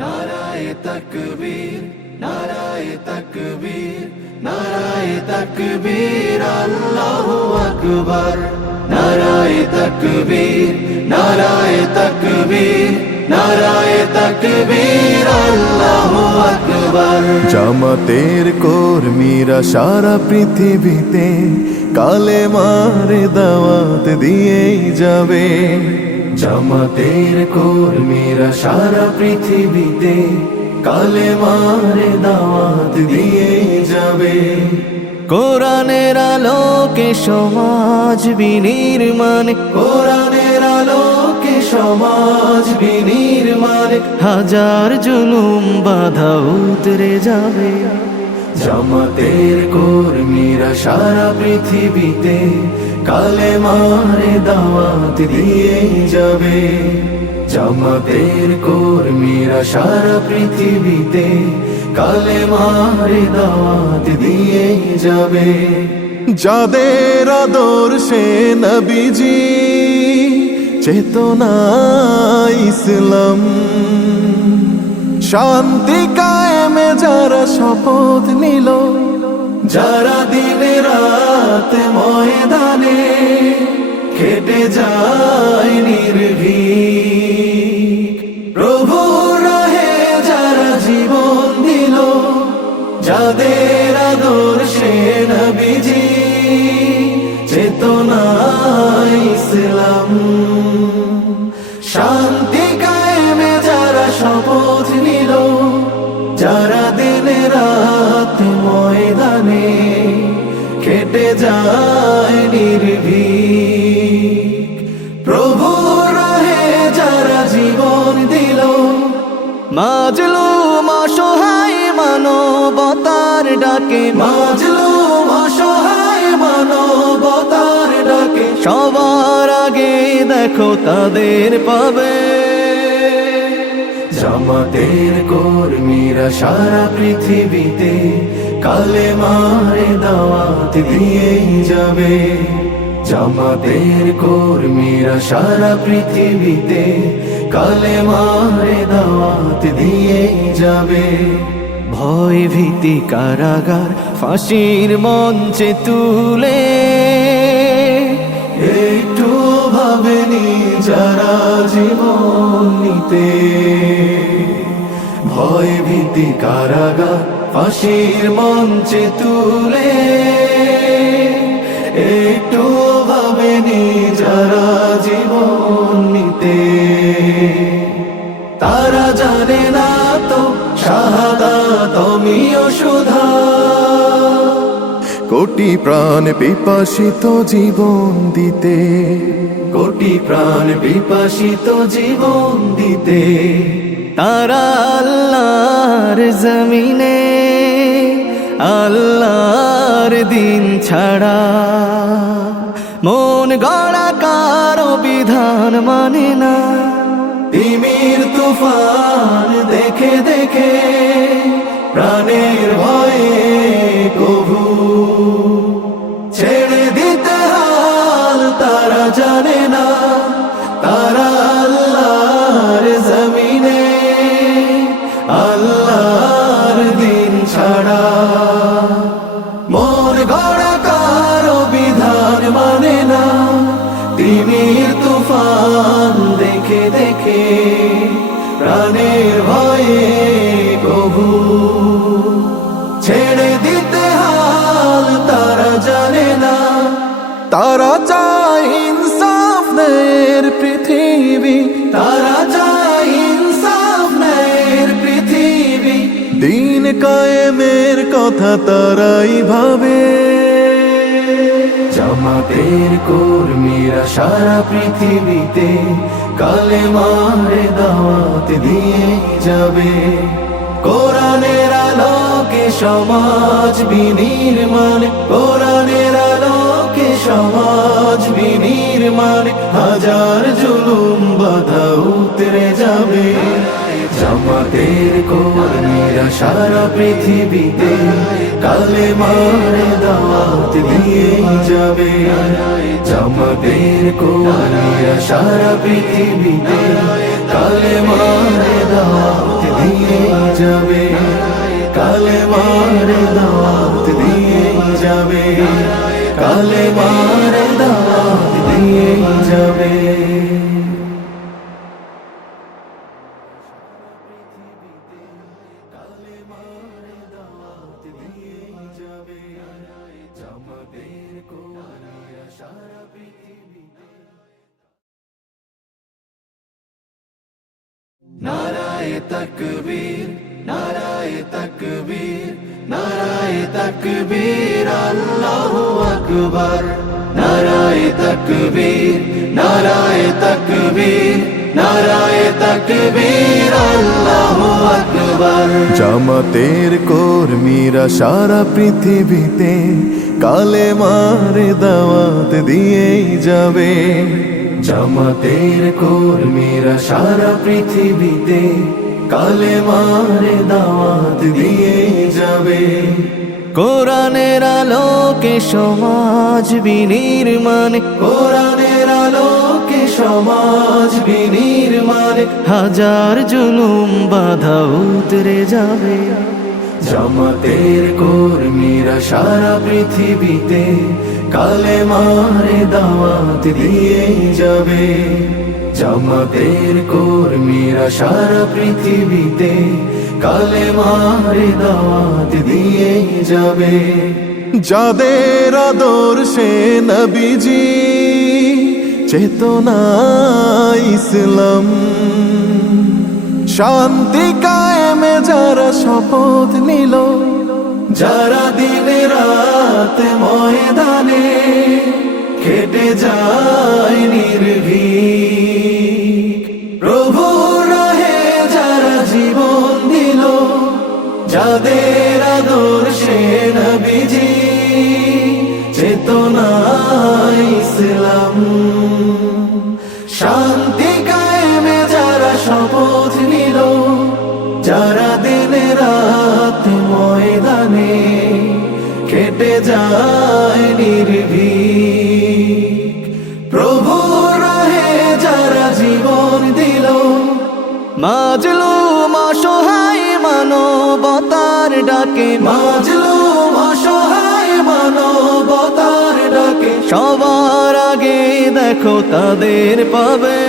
নারায়ে তাকবীর, নারায়ে তাকবীর, নারায়ে তাকবীর, আল্লাহু আকবার। নারায়ে তাকবীর, নারায়ে তাকবীর, নারায়ে তাকবীর, আল্লাহু আকবার। জামাতের কর্মীরা সারা পৃথিবীতে কালেমার দাওয়াত দিয়েই যাবে। জামাতের কর্মীরা সারা পৃথিবীতে কালেমার দাওয়াত দিয়েই যাবে। কোরআনের আলোকে সমাজ বিনির্মাণ, কোরআনের আলোকে সমাজ বিনির্মাণ, হাজার জুলুম বাধা উতরে যাবে। জামাতের কর্মীরা সারা পৃথিবীতে কালেমার দাওয়াত দিয়েই যাবে। জামাতের কর্মীরা সারা পৃথিবীতে কালেমার দাওয়াত দিয়েই যাবে। যাদের আদর্শে নবীজি চেতনা ইসলাম, শান্তি কায়েমে যারা শপথ নিল, যারা দিনে রাত ময়দানে খেটে যায় নির্ভীক, প্রভুর রাহে যারা জীবন দিল, যাদের আদর্শে নবীজি চেতনা ইসলাম, শান্তি কায়েমে যারা শপথ নিল, যারা দিনে রাত ময়দানে খেটে যায় নির্ভীক, প্রভুর রাহে যারা জীবন দিল, মাজলুম অসহায় মানবতার ডাকে, মাজলুম অসহায় মানবতার ডাকে, সবার আগে দেখো তাদের পাবে। জামাতের কর্মীরা সারা পৃথিবীতে কালেমার দাওয়াত দিয়েই যাবে। জামাতের কর্মীরা সারা পৃথিবীতে কালেমার দাওয়াত দিয়েই যাবে। ভয় ভীতি কারাগার ফাঁসির মঞ্চে তুলে, একটু ভাবেনি যারা জীবন নিতে, ভয় ভীতি কারাগার ফাঁসির মঞ্চে তুলে, একটু ভাবেনি যারা জীবন নিতে। তারা জানে না তো শাহাদাত অমিয় সুধা, কোটি প্রাণ পিপাসিত জীবন দিতে, কোটি প্রাণ বিপাসিত জীবন দিতে। তারা আল্লাহর জমিনে আল্লাহর দিন ছাড়া মন গড়া কারো বিধান মানে না। তিমির তুফান দেখে দেখে প্রাণের ভয়ে কভু ছেড়ে দিতে হাল তারা জানে না। তারা আল্লাহর জমিনে আল্লাহর দিন ছাড়া মন গড়া কারো বিধান মানে না। তিমির তুফান দেখে দেখে প্রাণের ভয়ে কভু ছেড়ে দিতে হাল তারা জানে না। তারা চায় ইনসাফ ন্যায়ের পৃথিবী, তারা চায় ইনসাফ ন্যায়ের পৃথিবী, দিন কায়েমের কথা তারাই ভাবে। জামাতের কর্মীরা সারা পৃথিবীতে কালেমার দাওয়াত দিয়ে যাবে। কোরআনের আলোকে সমাজ বিনির্মাণ, কোরআনের আলোকে সমাজ বিনির্মাণ, হাজার জুলুম বাধা উতরে যাবে। জামাতের কর্মীরা সারা পৃথিবীতে কালেমার দাওয়াত দিয়ে যাবে। জামাতের কর্মীরা সারা পৃথিবীতে কালেমার দাওয়াত দিয়েই যাবে, কালেমার দাওয়াত দিয়েই যাবে, কালেমার দাওয়াত দিয়েই যাবে। নারায়ে তাকবীর, নারায়ে তাকবীর, নারায়ে তাকবীর, আল্লাহু আকবার। নারায়ে তাকবীর, নারায়ে তাকবীর, নারায়ে তাকবীর, আল্লাহু আকবার। জামাতের কর্মীরা সারা পৃথিবীতে কালেমার দাওয়াত দিয়েই যাবে। জামাতের কর্মীরা সারা পৃথিবীতে কালেমার দাওয়াত দিয়েই যাবে। কোরআনের আলোকে সমাজ বিনির্মাণ, কোরআনের আলোকে সমাজ বিনির্মাণ, হাজার জুলুম বাধা উতরে যাবে। জামাতের কর্মীরা সারা পৃথিবীতে কালেমার দাওয়াত দিয়েই যাবে। জামাতের কর্মীরা সারা পৃথিবীতে কালেমার দাওয়াত দিয়েই যাবে। যাদের আদর্শে নবীজি চেতনা ইসলাম, শান্তি কায়েমে যারা শপথ নিল, যারা দিন রাত ময়দানে খেটে যায় নির্ভীক, প্রভু রাহে যারা জীবন দিল, যাদের আদর্শে নবীজি চেতনা ইসলাম, শান্তি কায়েমে যারা শপথ নিল, যারা দিন রাত ময়দানে খেটে যায় নির্ভীক, প্রভু রাহে যারা জীবন দিল, মাজলুম অসহায় মানবতার ডাকে, মাজলুম অসহায় মানবতার ডাকে, সবার আগে দেখো তাদের পাবে।